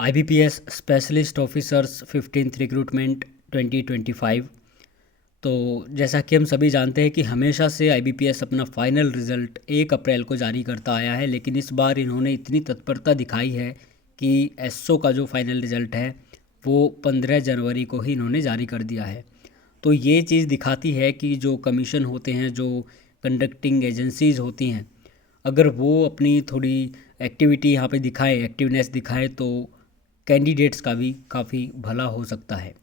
IBPS specialist officers 15th recruitment 2025। तो जैसा कि हम सभी जानते हैं कि हमेशा से IBPS अपना फाइनल रिज़ल्ट 1 अप्रैल को जारी करता आया है, लेकिन इस बार इन्होंने इतनी तत्परता दिखाई है कि एसओ का जो फाइनल रिज़ल्ट है वो 15 जनवरी को ही इन्होंने जारी कर दिया है। तो ये चीज़ दिखाती है कि जो कमीशन होते हैं, जो कंडक्टिंग एजेंसीज़ होती हैं, अगर वो अपनी थोड़ी एक्टिविटी यहाँ पे दिखाएं, एक्टिवनेस दिखाएं, तो कैंडिडेट्स का भी काफ़ी भला हो सकता है।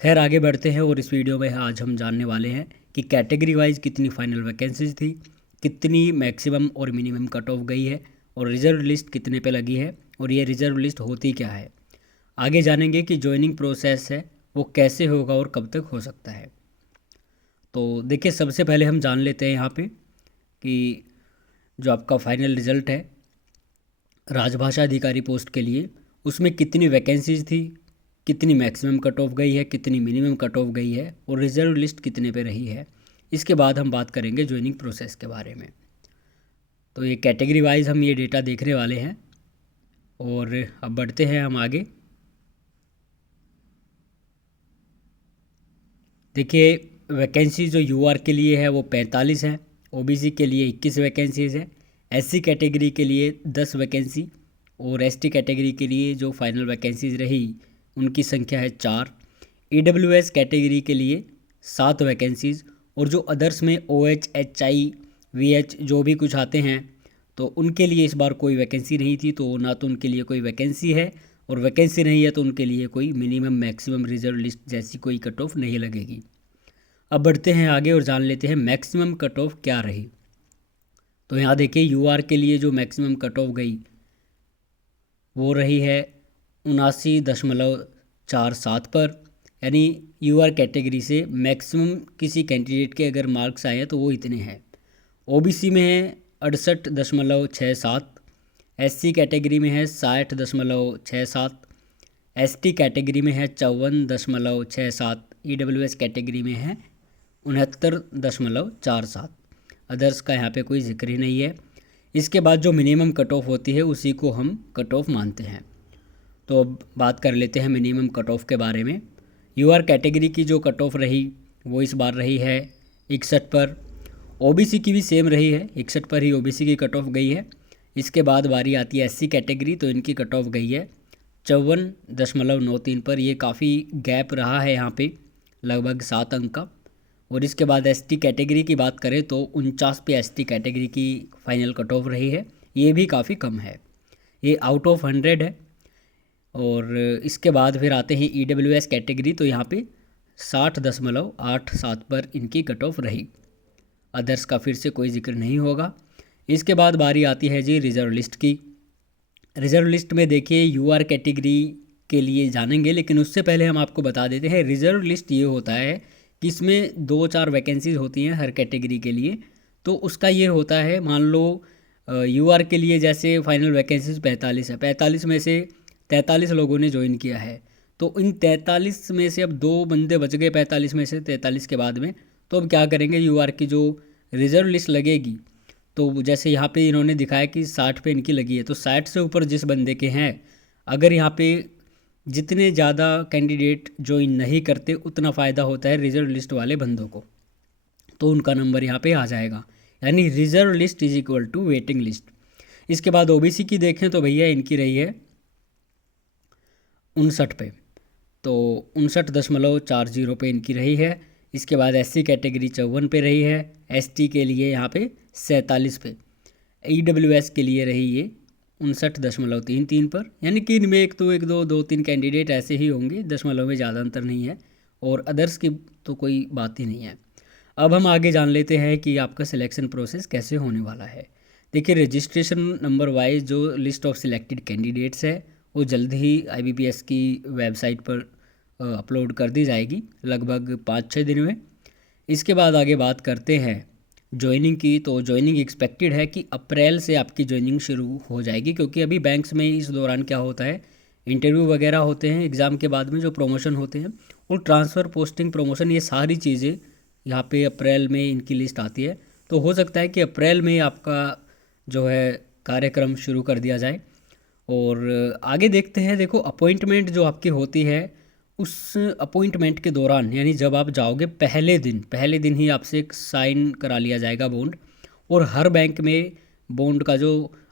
खैर, आगे बढ़ते हैं और इस वीडियो में आज हम जानने वाले हैं कि कैटेगरी वाइज कितनी फाइनल वैकेंसीज थी, कितनी मैक्सिमम और मिनिमम कट ऑफ गई है, और रिजर्व लिस्ट कितने पे लगी है, और ये रिजर्व लिस्ट होती क्या है। आगे जानेंगे कि ज्वाइनिंग प्रोसेस है वो कैसे होगा और कब तक हो सकता है। तो देखिए, सबसे पहले हम जान लेते हैं यहाँ पे कि जो आपका फाइनल रिज़ल्ट है राजभाषा अधिकारी पोस्ट के लिए, उसमें कितनी वैकेंसीज थी, कितनी मैक्सिमम कट ऑफ गई है, कितनी मिनिमम कट ऑफ गई है, और रिजर्व लिस्ट कितने पे रही है। इसके बाद हम बात करेंगे ज्वाइनिंग प्रोसेस के बारे में। तो ये कैटेगरी वाइज हम ये डेटा देखने वाले हैं, और अब बढ़ते हैं हम आगे। देखिए, वैकेंसी जो यूआर के लिए है वो 45 है, ओबीसी के लिए 21 वैकेंसीज है, एससी कैटेगरी के लिए 10 वैकेंसी, और एसटी कैटेगरी के लिए जो फाइनल वैकेंसीज रही उनकी संख्या है 4। ईडब्ल्यूएस कैटेगरी के लिए 7 वैकेंसीज, और जो अदर्स में ओएच, एचआई, वीएच जो भी कुछ आते हैं तो उनके लिए इस बार कोई वैकेंसी नहीं थी, तो ना तो उनके लिए कोई वैकेंसी है, और वैकेंसी नहीं है तो उनके लिए कोई मिनिमम मैक्सिमम रिजर्व लिस्ट जैसी कोई कट ऑफ नहीं लगेगी। अब बढ़ते हैं आगे और जान लेते हैं मैक्सिमम कट ऑफ क्या रही। तो यहाँ देखिए, यूआर के लिए जो मैक्सिमम कट ऑफ गई वो रही है 79.47 पर, यानी यूआर कैटेगरी से मैक्सिमम किसी कैंडिडेट के अगर मार्क्स आए हैं तो वो इतने हैं। ओबीसी में है 68.67, एससी कैटेगरी में है 60.67, एसटी कैटेगरी में है 54.67, ईडब्ल्यूएस कैटेगरी में है 69.47। अदर्स का यहाँ पे कोई जिक्र ही नहीं है। इसके बाद जो मिनिमम कट ऑफ होती है उसी को हम कट ऑफ मानते हैं। तो अब बात कर लेते हैं मिनिमम कट ऑफ के बारे में। यूआर कैटेगरी की जो कट ऑफ रही वो इस बार रही है 61 पर। ओबीसी की भी सेम रही है, 61 पर ही ओबीसी की कट ऑफ गई है। इसके बाद बारी आती है एससी कैटेगरी, तो इनकी कट ऑफ गई है 54.93 पर। ये काफ़ी गैप रहा है यहाँ पे, लगभग 7 अंक का। और इसके बाद एसटी कैटेगरी की बात करें तो 49 पे एसटी कैटेगरी की फाइनल कट ऑफ रही है, ये भी काफ़ी कम है, ये आउट ऑफ 100 है। और इसके बाद फिर आते हैं ईडब्ल्यूएस कैटेगरी, तो यहाँ पे 60.87 पर इनकी कट ऑफ रही। अदर्स का फिर से कोई जिक्र नहीं होगा। इसके बाद बारी आती है जी रिज़र्व लिस्ट की। रिज़र्व लिस्ट में देखिए, यूआर कैटेगरी के लिए जानेंगे, लेकिन उससे पहले हम आपको बता देते हैं रिज़र्व लिस्ट ये होता है कि इसमें 2-4 वैकेंसीज होती हैं हर कैटेगरी के लिए। तो उसका ये होता है, मान लो यूआर के लिए जैसे फाइनल वैकेंसीज 45 है, 45 में से 43 लोगों ने ज्वाइन किया है, तो इन 43 में से अब 2 बंदे बच गए 45 में से, 43 के बाद में। तो अब क्या करेंगे, यूआर की जो रिज़र्व लिस्ट लगेगी, तो जैसे यहाँ पे इन्होंने दिखाया कि 60 पे इनकी लगी है, तो 60 से ऊपर जिस बंदे के हैं, अगर यहाँ पे जितने ज़्यादा कैंडिडेट ज्वाइन नहीं करते उतना फ़ायदा होता है रिज़र्व लिस्ट वाले बंदों को, तो उनका नंबर यहाँ पे आ जाएगा, यानी reserve list is equal to waiting list. इसके बाद ओबीसी की देखें तो भैया इनकी रही है 59 पे, तो 59.40 पे इनकी रही है। इसके बाद एससी कैटेगरी 54 पे रही है, एसटी के लिए यहाँ पे 47 पे, ईडब्ल्यूएस के लिए रही ये 59.33 पर, यानी कि इनमें एक दो 2-3 कैंडिडेट ऐसे ही होंगे, दशमलव में ज़्यादा अंतर नहीं है, और अदर्स की तो कोई बात ही नहीं है। अब हम आगे जान लेते हैं कि आपका सिलेक्शन प्रोसेस कैसे होने वाला है। देखिए, रजिस्ट्रेशन नंबर वाइज जो लिस्ट ऑफ सिलेक्टेड कैंडिडेट्स है वो जल्द ही IBPS की वेबसाइट पर अपलोड कर दी जाएगी, लगभग 5-6 दिन में। इसके बाद आगे बात करते हैं ज्वाइनिंग की। तो ज्वाइनिंग एक्सपेक्टेड है कि अप्रैल से आपकी ज्वाइनिंग शुरू हो जाएगी, क्योंकि अभी बैंक्स में इस दौरान क्या होता है, इंटरव्यू वगैरह होते हैं, एग्ज़ाम के बाद में जो प्रमोशन होते हैं, और ट्रांसफ़र, पोस्टिंग, प्रमोशन, ये सारी चीज़ें यहाँ पे अप्रैल में इनकी लिस्ट आती है। तो हो सकता है कि अप्रैल में आपका जो है कार्यक्रम शुरू कर दिया जाए। और आगे देखते हैं। देखो अपॉइंटमेंट जो आपकी होती है, उस अपॉइंटमेंट के दौरान यानी जब आप जाओगे पहले दिन ही आपसे एक साइन करा लिया जाएगा बॉन्ड। और हर बैंक में बॉन्ड का जो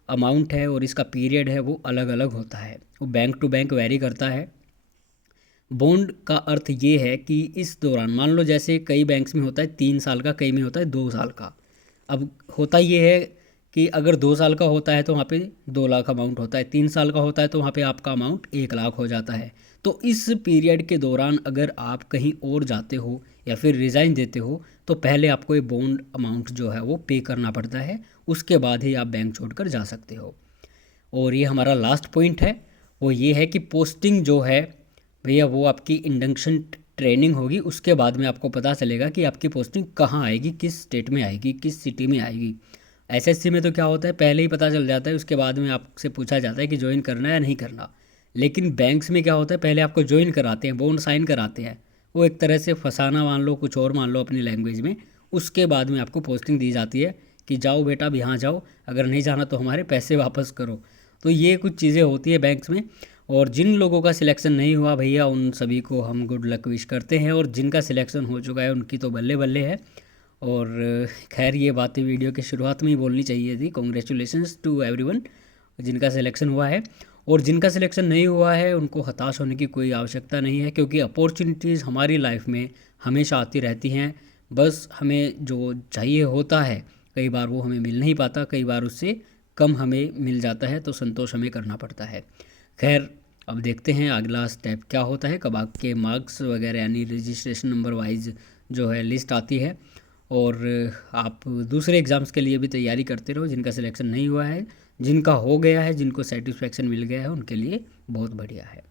अमाउंट है और इसका पीरियड है वो अलग अलग होता है, वो बैंक टू बैंक वेरी करता है। बॉन्ड का अर्थ ये है कि इस दौरान मान लो जैसे कई बैंक्स में होता है 3 साल का, कई में होता है 2 साल का। अब होता ये है कि अगर 2 साल का होता है तो वहाँ पे 2 लाख अमाउंट होता है, 3 साल का होता है तो वहाँ पे आपका अमाउंट 1 लाख हो जाता है। तो इस पीरियड के दौरान अगर आप कहीं और जाते हो या फिर रिज़ाइन देते हो तो पहले आपको ये बॉन्ड अमाउंट जो है वो पे करना पड़ता है, उसके बाद ही आप बैंक छोड़कर जा सकते हो। और ये हमारा लास्ट पॉइंट है, वो ये है कि पोस्टिंग जो है भैया वो आपकी इंडक्शन ट्रेनिंग होगी, उसके बाद में आपको पता चलेगा कि आपकी पोस्टिंग कहाँ आएगी, किस स्टेट में आएगी, किस सिटी में आएगी। एसएससी में तो क्या होता है पहले ही पता चल जाता है, उसके बाद में आपसे पूछा जाता है कि ज्वाइन करना है या नहीं करना। लेकिन बैंक्स में क्या होता है पहले आपको ज्वाइन कराते हैं, बॉन्ड साइन कराते हैं, वो एक तरह से फसाना मान लो, कुछ और मान लो अपनी लैंग्वेज में। उसके बाद में आपको पोस्टिंग दी जाती है कि जाओ बेटा अब यहाँ जाओ, अगर नहीं जाना तो हमारे पैसे वापस करो। तो ये कुछ चीज़ें होती है बैंक्स में। और जिन लोगों का सिलेक्शन नहीं हुआ भैया उन सभी को हम गुड लक विश करते हैं, और जिनका सिलेक्शन हो चुका है उनकी तो बल्ले बल्ले है। और खैर ये बातें वीडियो के शुरुआत में ही बोलनी चाहिए थी। कॉन्ग्रेचुलेशंस टू एवरीवन जिनका सिलेक्शन हुआ है। और जिनका सिलेक्शन नहीं हुआ है उनको हताश होने की कोई आवश्यकता नहीं है, क्योंकि अपॉर्चुनिटीज़ हमारी लाइफ में हमेशा आती रहती हैं। बस हमें जो चाहिए होता है कई बार वो हमें मिल नहीं पाता, कई बार उससे कम हमें मिल जाता है, तो संतोष हमें करना पड़ता है। खैर अब देखते हैं अगला स्टेप क्या होता है, कब आपके मार्क्स वगैरह यानी रजिस्ट्रेशन नंबर वाइज जो है लिस्ट आती है। और आप दूसरे एग्ज़ाम्स के लिए भी तैयारी करते रहो। जिनका सिलेक्शन नहीं हुआ है, जिनका हो गया है, जिनको सेटिस्फेक्शन मिल गया है, उनके लिए बहुत बढ़िया है।